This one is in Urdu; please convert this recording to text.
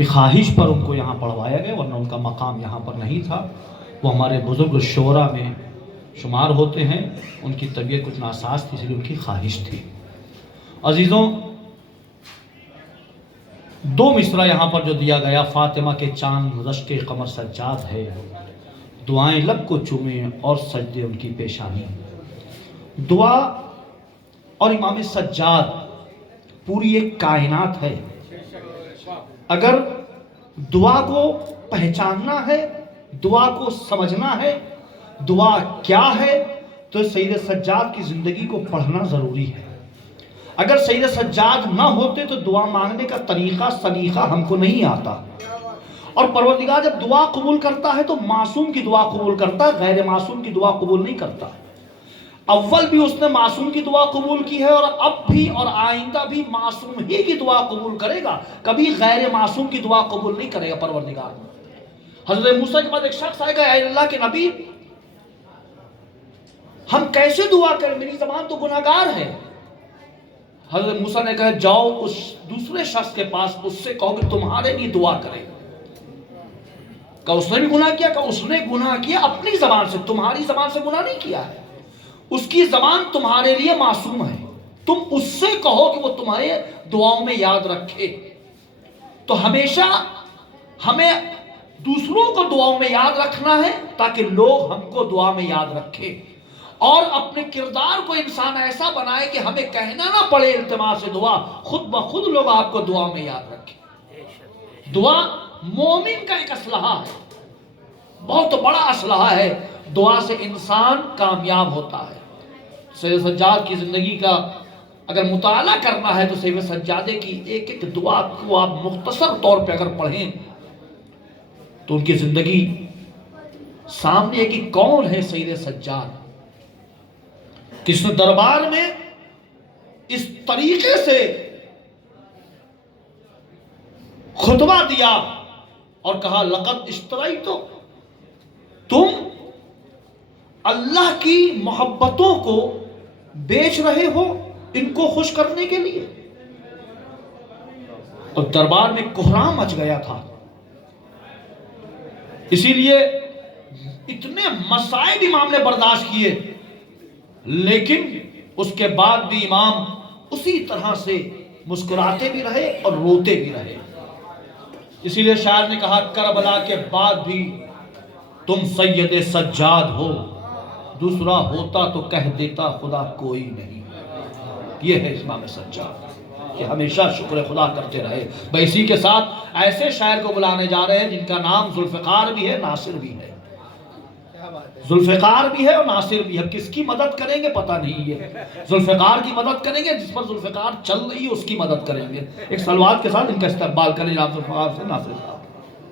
کی خواہش پر ان کو یہاں پڑھوایا گیا، ورنہ ان کا مقام یہاں پر نہیں تھا۔ وہ ہمارے بزرگ شعراء میں شمار ہوتے ہیں، ان کی طبیعت کچھ ناساز تھی، اس لیے ان کی خواہش تھی۔ عزیزوں، دو مصرع یہاں پر جو دیا گیا، فاطمہ کے چاند رشک قمر سجاد ہے، دعائیں لب کو چومیں اور سجدے ان کی پیشانی۔ دعا اور امام سجاد پوری ایک کائنات ہے۔ اگر دعا کو پہچاننا ہے، دعا کو سمجھنا ہے، دعا کیا ہے، تو سید سجاد کی زندگی کو پڑھنا ضروری ہے۔ اگر سید سجاد نہ ہوتے تو دعا مانگنے کا طریقہ سلیقہ ہم کو نہیں آتا۔ اور پروردگار جب دعا قبول کرتا ہے تو معصوم کی دعا قبول کرتا ہے، غیر معصوم کی دعا قبول نہیں کرتا۔ اول بھی اس نے معصوم کی دعا قبول کی ہے، اور اب بھی اور آئندہ بھی معصوم ہی کی دعا قبول کرے گا، کبھی غیر معصوم کی دعا قبول نہیں کرے گا پروردگار۔ حضرت موسیٰ کے بعد ایک شخص آئے گا، اے اللہ کے نبی، ہم کیسے دعا کریں، میری زبان تو گناہگار ہے۔ حضرت موسیٰ نے کہا جاؤ اس دوسرے شخص کے پاس، اس سے کہو کہ تمہارے لیے دعا کرے۔ کہا اس نے بھی گناہ کیا؟ کہا اس نے گناہ کیا اپنی زبان سے، تمہاری زبان سے گناہ نہیں کیا ہے۔ اس کی زبان تمہارے لیے معصوم ہے، تم اس سے کہو کہ وہ تمہارے دعاؤں میں یاد رکھے۔ تو ہمیشہ ہمیں دوسروں کو دعاؤں میں یاد رکھنا ہے تاکہ لوگ ہم کو دعا میں یاد رکھے، اور اپنے کردار کو انسان ایسا بنائے کہ ہمیں کہنا نہ پڑے التماس دعا، خود بخود لوگ آپ کو دعا میں یاد رکھیں۔ دعا مومن کا ایک اسلحہ ہے، بہت بڑا اسلحہ ہے۔ دعا سے انسان کامیاب ہوتا ہے۔ سید سجاد کی زندگی کا اگر مطالعہ کرنا ہے تو سید سجادے کی ایک ایک دعا کو آپ مختصر طور پہ اگر پڑھیں تو ان کی زندگی سامنے ہے کہ کون ہے سید سجاد، کس نے دربار میں اس طریقے سے خطبہ دیا اور کہا لقد اشتریتو، تم اللہ کی محبتوں کو بیچ رہے ہو ان کو خوش کرنے کے لیے۔ اور دربار میں کوہرام مچ گیا تھا، اسی لیے اتنے مصائب امام نے برداشت کیے، لیکن اس کے بعد بھی امام اسی طرح سے مسکراتے بھی رہے اور روتے بھی رہے۔ اسی لیے شاعر نے کہا کربلا کے بعد بھی تم سید سجاد ہو، دوسرا ہوتا تو کہہ دیتا خدا کوئی نہیں۔ یہ ہے امام سجاد کہ ہمیشہ شکر خدا کرتے رہے۔ بھائی اسی کے ساتھ ایسے شاعر کو بلانے جا رہے ہیں جن کا نام ذوالفقار بھی ہے، ناصر بھی ہے۔ ذوالفقار بھی ہے اور ناصر بھی ہے، کس کی مدد کریں گے پتہ نہیں ہے۔ ذوالفقار کی مدد کریں گے، جس پر ذوالفقار چل رہی ہے اس کی مدد کریں گے۔ ایک سلوات کے ساتھ ان کا استقبال کریں جناب ذوالفقار سے ناصر صاحب۔